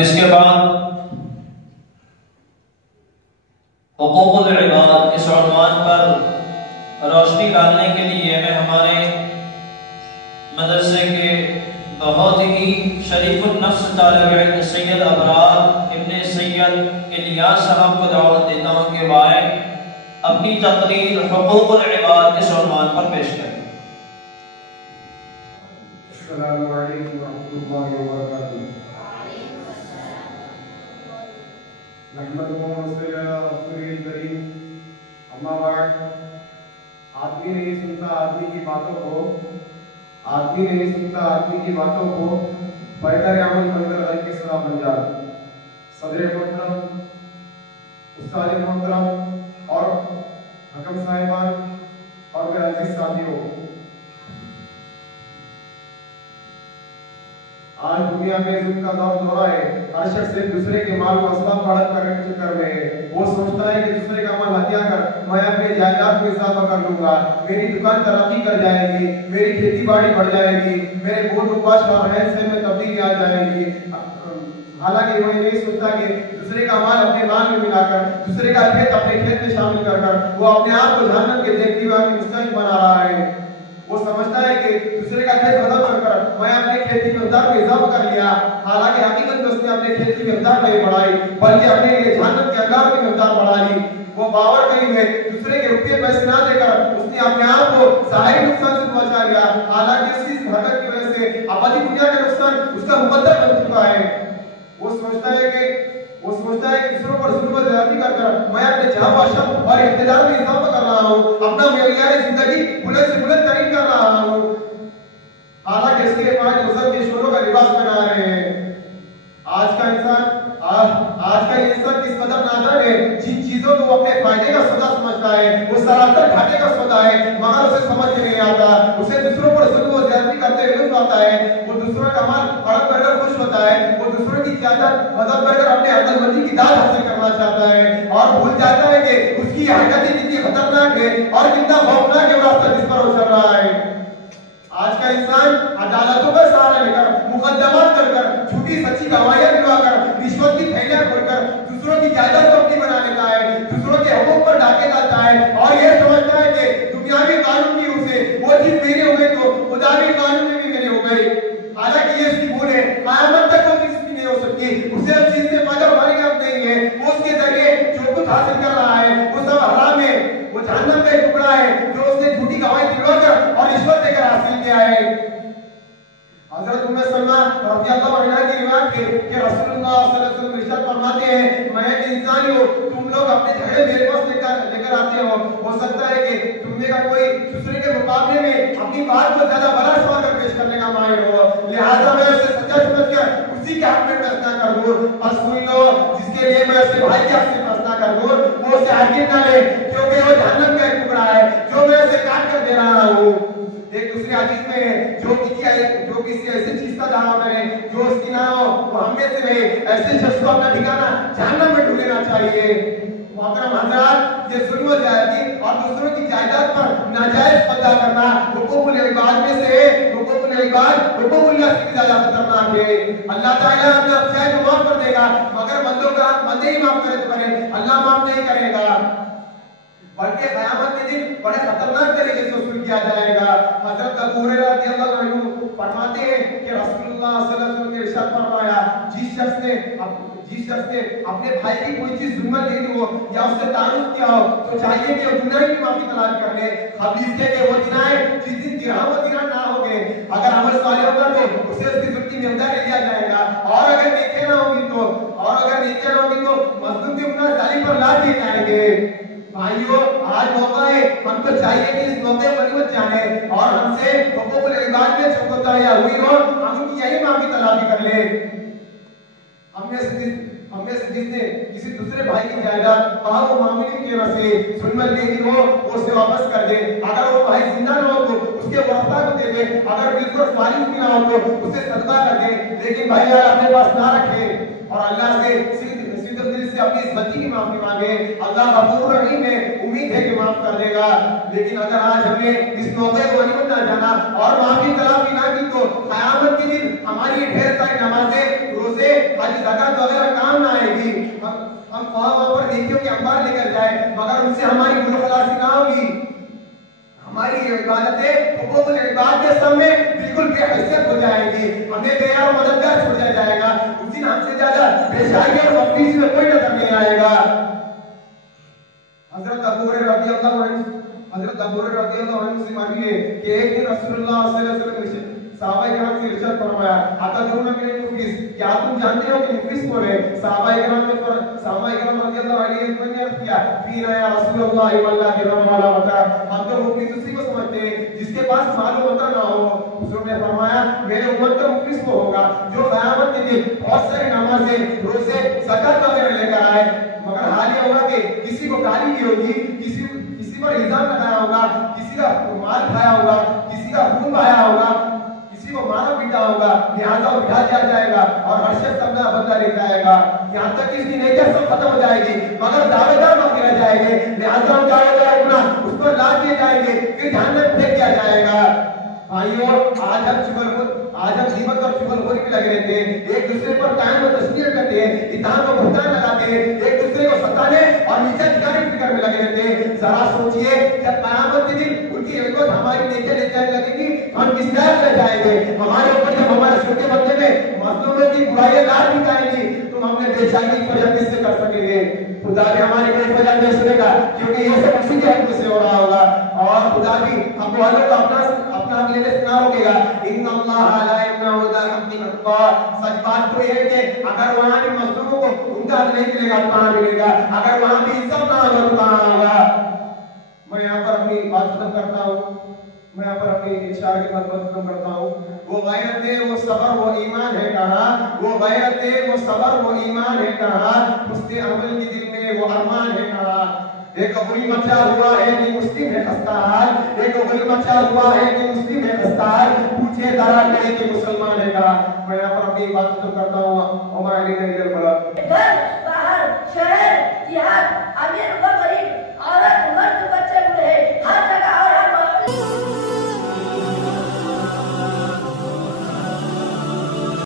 अब इसके बाद हुकूकुल इबाद इस उन्वान पर रोशनी डालने के लिए मैं हमारे मदरसे के बहुत ही शरीफुल नफ्स तालिब इल्म सैयद अबरार इब्ने सैयद इलियास साहब को दावत देता हूँ कि वाए अपनी तकरीर हुकूकुल इबाद इस उन्वान पर पेश करें। अस्सलामु अलैकुम रहमतुल्लाहि व बरकातुहू। नहमदुहु व नस्तईनुहु अला रसूलिल करीम। अम्मा बाद, आदमी नहीं सुनता आदमी की बातों को, आदमी नहीं सुनता आदमी की बातों को, बेहतर अमल बनकर गल की सलाह बन जा। सदर मोहतरम, उस्ताद मोहतरम और हकम साहिबान और मेरे अजीज साथियों, आज दुनिया में जुल्म का दौर हो रहा है। हर शख्स एक दूसरे के माल मसला बढ़त करने के चक्कर में वो सोचता है कि दूसरे का माल हत्या कर मैं अपने जायदाद में इजाफा कर लूंगा, मेरी दुकान तरक्की कर जाएगी, मेरी खेती बाड़ी बढ़ जाएगी, मेरे बोल उपवास और रहन सहन में तब्दीली आ जाएगी। हालांकि वो नहीं सोचता कि दूसरे का माल अपने माल में मिलाकर, दूसरे का खेत अपने खेत में शामिल कर वो अपने आप को जहन्नम के देखने वाले मुस्तहिक बना रहा है। वो समझता है कि दूसरे का खेत बदल कर मैं अपने खेती में उतार में इजाफा कर लिया, हालांकि हकीकत में उसने अपने खेती में उतार नहीं बढ़ाई बल्कि अपने लिए जहन्नम के अंगार में उतार बढ़ा ली। वो बावर कहीं में दूसरे के रुपये पैसे ना देकर उसने अपने आप को ज़ाहिरी नुकसान से बचा लिया, हालांकि इसी हरकत की वजह से अबदी दुनिया का नुकसान उसका मुकद्दर बन चुका है। वो सोचता है कि दूसरों पर जुल्म और ज्यादती कर मैं अपने जहां बादशाह और इख्तियार में इजाफा कर रहा हूँ, अपना मेयार जिंदगी बुलंद से बुलंद तरीन कर रहा हूँ, हालांकि इसके बाद मुजहब के शोरों का लिबास बना रहे हैं। आज का इंसान किस कदर नादान है, जिन चीजों को अपने फायदे का सौदा समझता है वो सरासर घाटे का सौदा है, मगर उसे समझ में नहीं आता। उसे दूसरों पर जुल्म और ज्यादती करते हुए लुत्फ आता है, वो दूसरों का माल हड़प कर खुश होता है, वो दूसरों की जायदाद मदद कर अपने अकलमंदी की दाद हासिल करना चाहता है और भूल जाता है कि उसकी हरकत कितनी खतरनाक है और कितना खौफनाक है रास्ता जिस पर वो चल रहा है। आज का इंसान अदालतों का सहारा लेकर, मुकदमात कर झूठी सच्ची गवाहियां दिलवाकर, रिश्वत की थैलियां खोलकर दूसरों की जायदाद को अपनी बना लेता है, दूसरों के हकूक पर डाके डालता है और यह समझता है कि दुनियावी कानून की रूप से वो चीज मेरी हो गई तो खुदावी कानून में भी मेरी हो गई। हालांकि ये उसकी भूल है, क़यामत तक वो किसी नहीं हो सकती। उसे उस चीज से फायदा उठाने का नहीं है, वो उसके जरिए जो कुछ हासिल कर रहा है वो सब हराम है, वो जहन्नम का एक टुकड़ा है जो उसने झूठी गवाही दिलवाकर और रिश्वत देकर हासिल किया है। हजरत उम्मे सलमा रज़ियल्लाहु अन्हा की रिवायत है कि रसूलुल्लाह सल्लल्लाहु अलैहि वसल्लम इरशाद फरमाते हैं, मैं एक इंसान हूं, तुम लोग अपने झगड़े मेरे पास लेकर आते हो सकता है कि तुमने का कोई दूसरे के मुकाबले में अपनी बात को ज्यादा बड़ा समझकर पेश करने का माहिर हो, लिहाजा मैं उसे सच्चा समझकर उसी के हक में फैसला कर दूं। और सुन लो, जिसके लिए मैं उसके भाई के हक से फैसला कर दूं वो उसे हरगिज़ ना ले, क्योंकि वो जहन्नम का एक टुकड़ा है जो मैं उसे काट कर दे रहा हूं। एक दूसरे हदीस में जो किसी ऐसी चीज का दावा करे जो उसकी ना हो वो हम में से नहीं, ऐसे शख्स को अपना ठिकाना जहन्नम में ढूंढ लेना चाहिए। मोहतरम हज़रात, ये जुल्म और ज्यादती और दूसरों की जायदाद पर नाजायज कब्जा करना हुकूकुल इबाद में से हुकूकुल अल्लाह से ज्यादा खतरनाक है। अल्लाह ताला अपने अफ़ज़ाइल को माफ कर देगा, मगर बंदे ही माफ करे तो करे, अल्लाह माफ नहीं करेगा, बल्कि क़यामत के दिन बड़े खतरनाक तरीके से वसूल किया जाएगा। हज़रत अबू हुरैरा रज़ियल्लाहु अन्हु फरमाते हैं कि रसूलुल्लाह सल्लल्लाहु अलैहि वसल्लम ने इरशाद फरमाया, जिस शख्स ने अपने भाई की कोई चीज जुल्म दे दी हो या उससे तारुफ किया हो तो चाहिए कि वो गुनाह की माफी तलाश कर ले, खबीस के वो दिनाए जिस दिन दिरहम व दीनार ना होंगे, अगर अमल सालेह होगा तो उसे उसकी जुल्म में उतार लिया जाएगा, और अगर नेकियां ना होगी तो मजलूम के गुनाह जालिम पर लाद दिए जाएंगे। भाइयों, आज मौका है, हमको चाहिए कि इस मौके पर मत जाने और हमसे हुकूकुल इबाद में जो कोताहियां हुई हो हम उनकी यही माफी तलाशी कर ले। हमने से जिसने किसी दूसरे भाई की जायदाद वो मामूली की वजह से जुल्म ले ली हो वो उसे वापस कर दे, अगर वो भाई जिंदा ना हो तो उसके वारसा को दे दे, अगर बिल्कुल फारिग भी ना हो तो उसे सदका कर दे, लेकिन भाई यार अपने पास ना रखे और अल्लाह से दिल से अपनी इस गलती की माफी मांगे। अल्लाह गफूर रहीम है, उम्मीद है कि माफ कर देगा। लेकिन अगर आज हमने इस मौके को गनीमत ना जाना और माफी तलाशी ना की तो क़यामत के दिन हमारी ढेर सारी नमाजें, रोजे उससे हज ज़कात वगैरह काम ना आएगी। हम वहां पर नेकियों के अंबार लेकर जाए, मगर उनसे हमारी गुलखलासी ना होगी। हमारी इबादतें हुकूकुल इबाद के सामने बिल्कुल बेहैसियत हो जाएगी, हमें बेयार मददगार छोड़ा जाएगा। उस दिन हमसे ज्यादा बेशाइया और मफलीसी में कोई नजर नहीं आएगा। हजरत अबू हुरैरा रज़ियल्लाहु अन्हु से मानिए कि एक दिन रसूलुल्लाह सल्लल्लाहु अलैहि वसल्लम सहाबा-ए-किराम से इरशाद फरमाया, अतदरूना मिन मुफलिस, क्या तुम जानते हो कि मुफलिस कौन है? सहाबा-ए-किराम रज़ियल्लाहु अन्हुम ने अर्ज किया, फीना या रसूलुल्लाह वल्लाह दिरहम वाला मता, हम तो मुफलिस उसी को समझते हैं जिसके पास माल और मता ना हो। हुजूर ने फरमाया, मेरे उम्मत का मुफलिस वो होगा जो क़यामत के दिन बहुत सारी नमाजें, रोजे, ज़कात वगैरह लेकर आए, मगर हाल ये होगा कि किसी को गाली दी होगी, किसी पर इल्जाम लगाया होगा, किसी का माल खाया होगा, किसी का खून बहाया होगा, किसी को मारा पीटा होगा, लिहाजा उठा दिया जाएगा और हर शख्स अपना बदला ले जाएगा। यहाँ तक कि इसकी नेकियां सब खत्म हो जाएगी, मगर दावेदार बाकी रह जाएंगे। लिहाजा हम दावेदार अपना उस पर लाद दिए जाएंगे, फिर ध्यान में फेंक दिया जाएगा। भाइयों, आज हम जीवन और चुगलखोरी में लगे रहते हैं, एक दूसरे पर तान और तस्दीर करते हैं, इत्हाम और बुहतान लगाते हैं, एक दूसरे को सताने और नीचा दिखाने की फिक्र में लगे रहते हैं। जरा सोचिए, जब क़यामत के दिन उनकी इबादत हमारी नेकियां ले जाने लगेगी, हम किस तरह रह जाएंगे? हमारे ऊपर जब हमारे छोटे बंदे में मजलूमों की बुराइयां लाद दिखाएंगी, तो हमने बेचारी की वजह किससे कर सकेंगे? खुदा भी हमारी कोई वजह नहीं सुनेगा, क्योंकि ये सब उसी के हक से हो रहा होगा। और खुदा भी हम वालों को अपना लेने से ना रोकेगा। इन्नल्लाह ला यमनउ ज़ल सच बात तो ये है कि अगर वहां भी मजलूमों को उनका नहीं मिलेगा तो कहां मिलेगा? अगर वहां भी इज्जत ना होगा तो कहां होगा? मैं यहाँ पर अपनी बात खत्म करता हूँ, मैं यहाँ पर अपनी इशारे के बात खत्म करता हूँ। वो गैरत है, वो सबर, वो ईमान है कहाँ? वो गैरत है, वो सबर, वो ईमान है कहाँ? उसके अमल के दिल में वो अरमान है कहाँ? एक गुल मचा हुआ है कि मुस्लिम है खस्ता हाल, एक गुल मचा हुआ है कि मुस्लिम है खस्ता हाल, पूछे जरा करे कि मुसलमान है कहाँ? मैं यहाँ पर अपनी बात खत्म करता हूँ। उमर अली ने घर, बाहर, शहर, जिहाद, अमीर